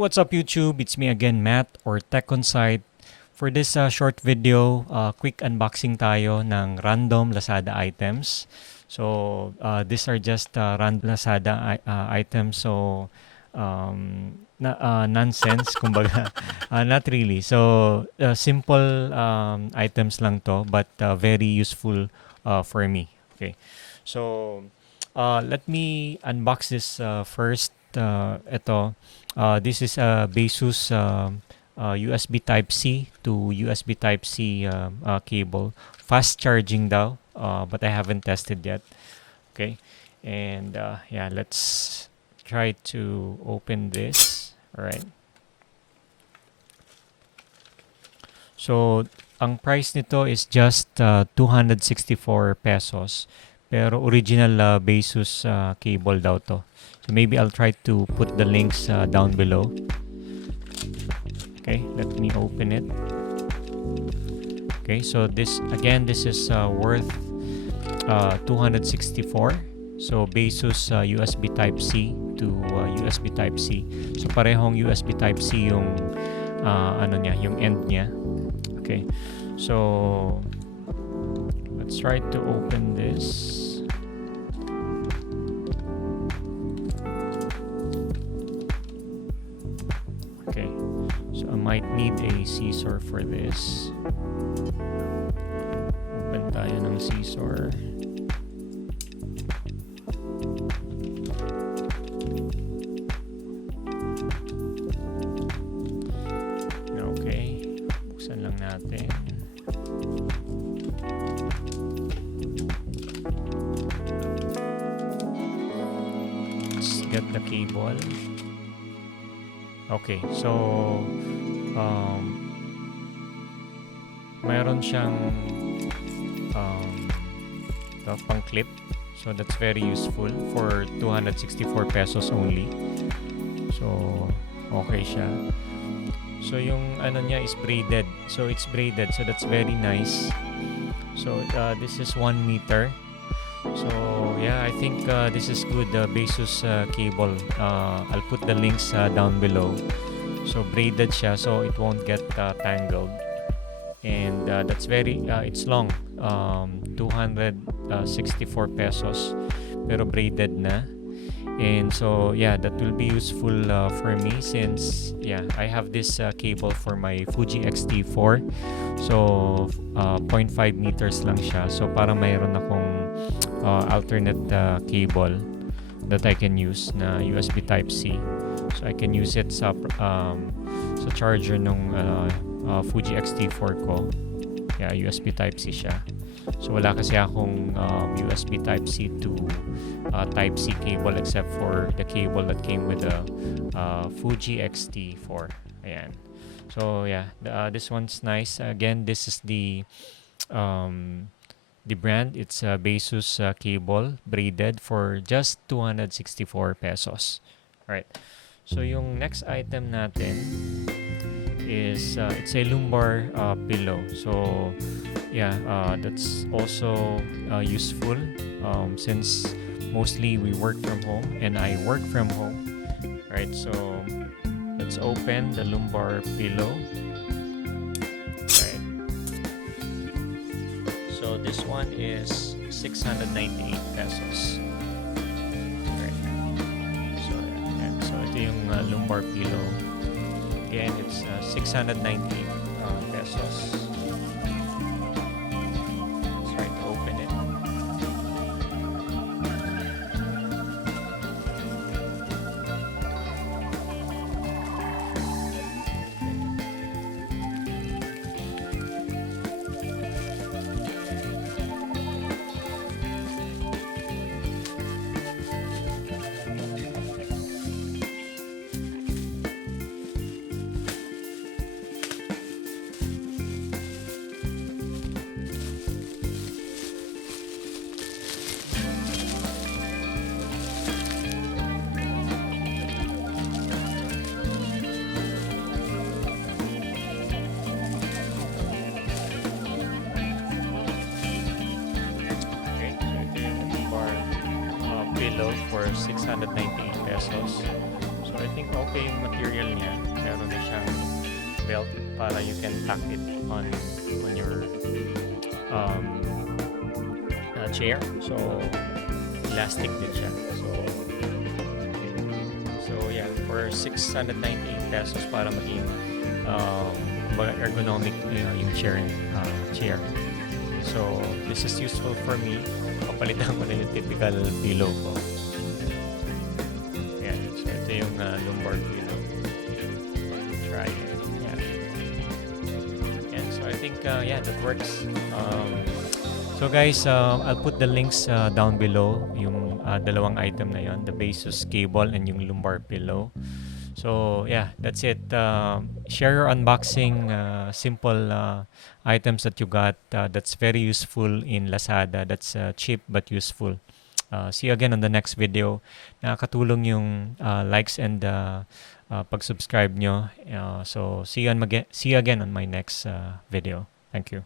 What's up YouTube? It's me again, Matt or Techonsite. For this short video, quick unboxing tayo ng random Lazada items. So these are just random Lazada items. So nonsense, kumbaga. Not really. So simple items lang to, but very useful for me. Okay. So let me unbox this first. This is a Baseus USB Type-C to USB Type-C cable. Fast charging daw, but I haven't tested yet. Okay, and yeah, let's try to open this. All right. So, ang price nito is just 264 pesos. Pero original Baseus cable daw to. So maybe I'll try to put the links down below. Okay, let me open it. Okay, so this is worth 264. So Baseus USB Type-C to USB Type-C. So parehong USB Type-C yung yung end niya. Okay. So let's try to open this. Okay, so I might need a scissor for this. Open tayo ng scissor. Okay, buksan lang natin. Let's get the cable. Okay, so mayroon siyang pang clip. So that's very useful for 264 pesos only. So okay siya. So yung niya is braided. So it's braided. So that's very nice. So this is 1 meter. So yeah, I think this is good. Baseus cable. I'll put the links down below. So braided siya, so it won't get tangled. And that's very it's long. 264 pesos, pero braided na. And so yeah, that will be useful for me since I have this cable for my Fuji X-T4. So 0.5 meters lang siya. So para mayroon akong alternate cable that I can use na USB Type-C. So I can use it sa charger nung Fuji X-T4 ko. Yeah, USB Type-C siya. So wala kasi akong USB Type-C to Type-C cable except for the cable that came with the Fuji X-T4. Ayan. So yeah, this one's nice. Again, this is the brand. It's a Baseus cable braided for just 264 pesos. Alright. So yung next item natin is it's a lumbar pillow. So yeah, that's also useful since mostly we work from home and I work from home. Alright, so let's open the lumbar pillow. Alright. So this one is 698 pesos. Alright. So yeah, so ito yung lumbar pillow. Again, it's 698 pesos. Let's try to open it. pillow for 698 pesos. So I think okay yung material niya. Meron na siyang belt para you can tack it on your um, chair. So elastic din siya. So okay. So yeah, for 698 pesos para maging ergonomic yung chair. So this is useful for me. Papalitan ko na yung typical pillow ko. Yan. So ito yung lumbar pillow. Try it. Yeah. And so I think yeah, that works. So guys, I'll put the links down below, yung dalawang item na yon, the Baseus cable and yung lumbar pillow. So yeah, that's it. Share your unboxing, simple items that you got that's very useful in Lazada. That's cheap but useful. See you again on the next video. Nakakatulong yung likes and pag-subscribe nyo. So see you again on my next video. Thank you.